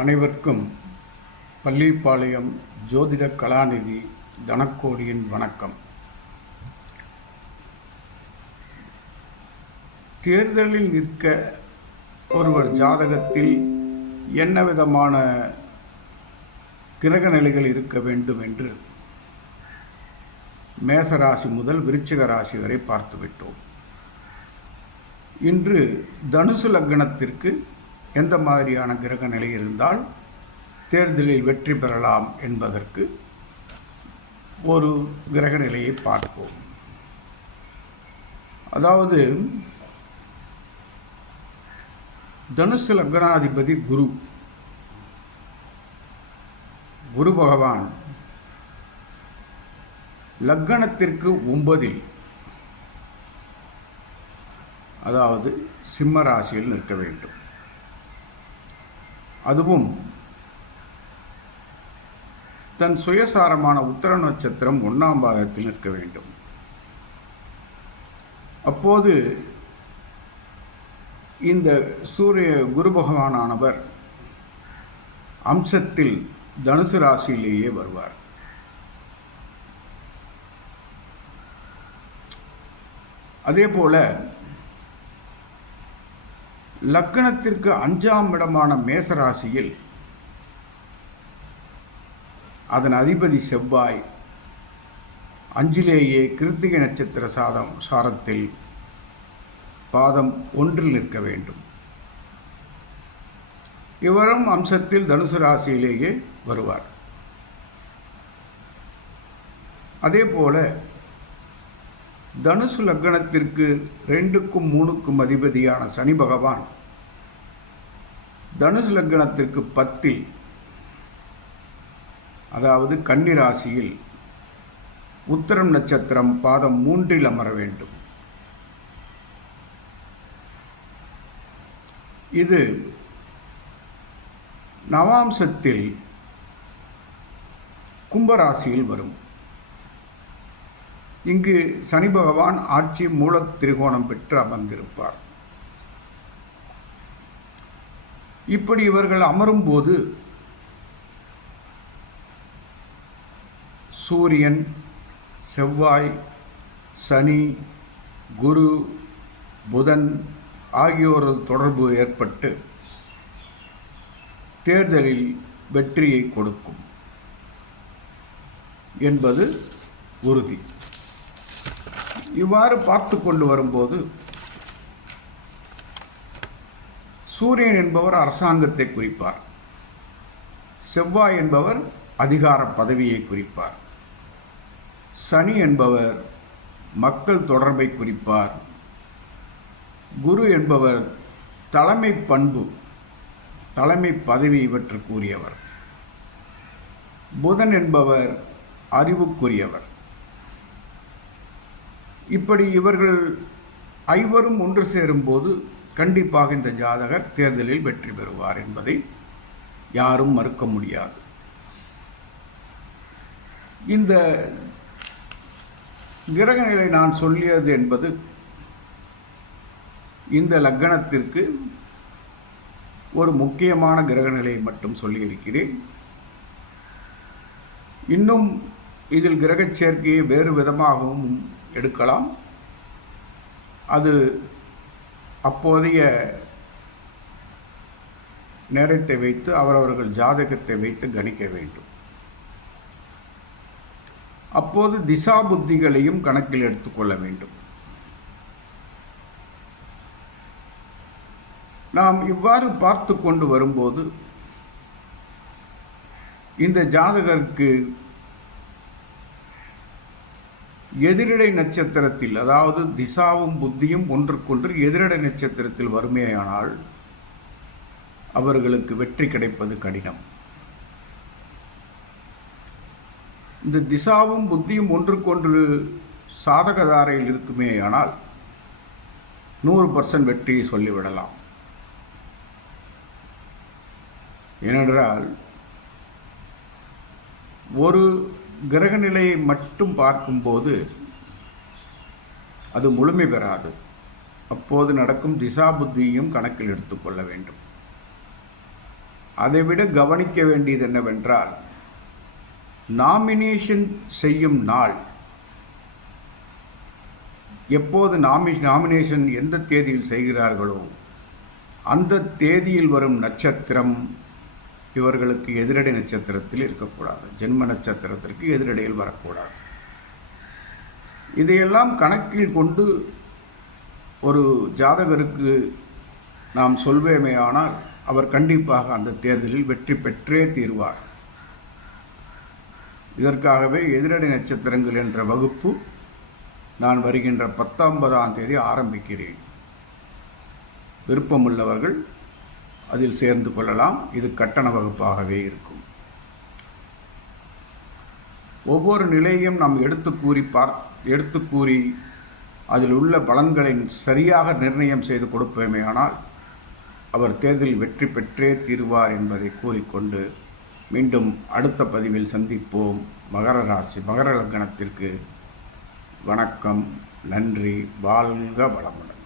அனைவருக்கும் பள்ளிப்பாளையம் ஜோதிட கலாநிதி தனக்கோடியின் வணக்கம். தேர்தலில் நிற்க ஒருவர் ஜாதகத்தில் என்ன விதமான கிரக நிலைகள் இருக்க வேண்டும் என்று மேசராசி முதல் விருச்சிக ராசி வரை பார்த்துவிட்டோம். இன்று தனுசு லக்னத்திற்கு எந்த மாதிரியான கிரக நிலை இருந்தால் தேர்தலில் வெற்றி பெறலாம் என்பதற்கு ஒரு கிரக நிலையை பார்ப்போம். அதாவது தனுசு லக்னாதிபதி குரு. குரு பகவான் லக்கணத்திற்கு ஒன்பதில் அதாவது சிம்ம ராசியில் நிற்க வேண்டும். அதுவும் தன் சுயசாரமான உத்தர நட்சத்திரம் ஒன்றாம் பாகத்தில் நிற்க வேண்டும். அப்போது இந்த சூரிய குரு பகவானானவர் அம்சத்தில் தனுசு ராசியிலேயே வருவார். அதே போல லக்கணத்திற்கு அஞ்சாம் இடமான மேசராசியில் அதன் அதிபதி செவ்வாய் அஞ்சிலேயே கிருத்திகை நட்சத்திர சாதம் சாரத்தில் பாதம் ஒன்றில் நிற்க வேண்டும். இவரும் அம்சத்தில் தனுசு ராசியிலேயே வருவார். அதே போல தனுசு லக்னத்திற்கு ரெண்டுக்கும் மூணுக்கும் அதிபதியான சனி பகவான். தனுசு லக்னத்திற்கு பத்தில் அதாவது கன்னி ராசியில் உத்தரம் நட்சத்திரம் பாதம் மூன்றில் அமர வேண்டும். இது நவாம்சத்தில் கும்பராசியில் வரும். இங்கு சனி பகவான் ஆட்சி மூல திரிகோணம் பெற்று அமர்ந்திருப்பார். இப்படி இவர்கள் அமரும்போது சூரியன் செவ்வாய் சனி குரு புதன் ஆகியோரது தொடர்பு ஏற்பட்டு தேர்தலில் வெற்றியை கொடுக்கும் என்பது உறுதி. இவ்வாறு பார்த்து கொண்டு வரும்போது சூரியன் என்பவர் அரசாங்கத்தை குறிப்பார். செவ்வாய் என்பவர் அதிகார பதவியை குறிப்பார். சனி என்பவர் மக்கள் தொடர்பை குறிப்பார். குரு என்பவர் தலைமை பண்பு தலைமை பதவி இவற்றுக்குரியவர். புதன் என்பவர் அறிவுக்குரியவர். இப்படி இவர்கள் ஐவரும் ஒன்று சேரும்போது கண்டிப்பாக இந்த ஜாதகர் தேர்தலில் வெற்றி பெறுவார் என்பதை யாரும் மறுக்க முடியாது. இந்த கிரகநிலை நான் சொல்லியது என்பது இந்த லக்கணத்திற்கு ஒரு முக்கியமான கிரகநிலையை மட்டும் சொல்லியிருக்கிறேன். இன்னும் இதில் கிரகச் சேர்க்கையை வேறு விதமாகவும் எடுக்கலாம். அது அப்போதைய நேரத்தை வைத்து அவரவர்கள் ஜாதகத்தை வைத்து கணிக்க வேண்டும். அப்போது திசா புத்திகளையும் கணக்கில் எடுத்துக்கொள்ள வேண்டும். நாம் இவ்வாறு பார்த்து கொண்டு வரும்போது இந்த ஜாதகருக்கு எதிரிடை நட்சத்திரத்தில் அதாவது திசாவும் புத்தியும் ஒன்றுக்கொன்று எதிரிடை நட்சத்திரத்தில் வறுமையானால் அவர்களுக்கு வெற்றி கிடைப்பது கடினம். இந்த திசாவும் புத்தியும் ஒன்றுக்கொன்று சாதகதாரையில் இருக்குமே ஆனால் நூறு பர்சன்ட் வெற்றியை சொல்லிவிடலாம். ஏனென்றால் ஒரு கிரகநிலையை மட்டும் பார்க்கும்போது அது முழுமை பெறாது. அப்போது நடக்கும் திசா புத்தியையும் கணக்கில் எடுத்துக்கொள்ள வேண்டும். அதைவிட கவனிக்க வேண்டியது என்னவென்றால் நாமினேஷன் செய்யும் நாள் எப்போது நாமி நாமினேஷன் எந்த தேதியில் செய்கிறார்களோ அந்த தேதியில் வரும் நட்சத்திரம் இவர்களுக்கு எதிரடை நட்சத்திரத்தில் இருக்கக்கூடாது. ஜென்ம நட்சத்திரத்திற்கு எதிரடையில் வரக்கூடாது. இதையெல்லாம் கணக்கில் கொண்டு ஒரு ஜாதகருக்கு நாம் சொல்வேமேயானால் அவர் கண்டிப்பாக அந்த தேர்தலில் வெற்றி பெற்றே தீர்வார். இதற்காகவே எதிரடை நட்சத்திரங்கள் என்ற வகுப்பு நான் வருகின்ற பத்தொன்பதாம் தேதி ஆரம்பிக்கிறேன். விருப்பமுள்ளவர்கள் அதில் சேர்ந்து கொள்ளலாம். இது கட்டண வகுப்பாகவே இருக்கும். ஒவ்வொரு நிலையும் நாம் எடுத்து கூறி பார் எடுத்து கூறி அதில் உள்ள பலன்களை சரியாக நிர்ணயம் செய்து கொடுப்போமே ஆனால் அவர் தேர்தலில் வெற்றி பெற்றே தீர்வார் என்பதை கூறிக்கொண்டு மீண்டும் அடுத்த பதிவில் சந்திப்போம். மகர ராசி மகர லக்னத்திற்கு வணக்கம் நன்றி வாழ்க வளமுடன்.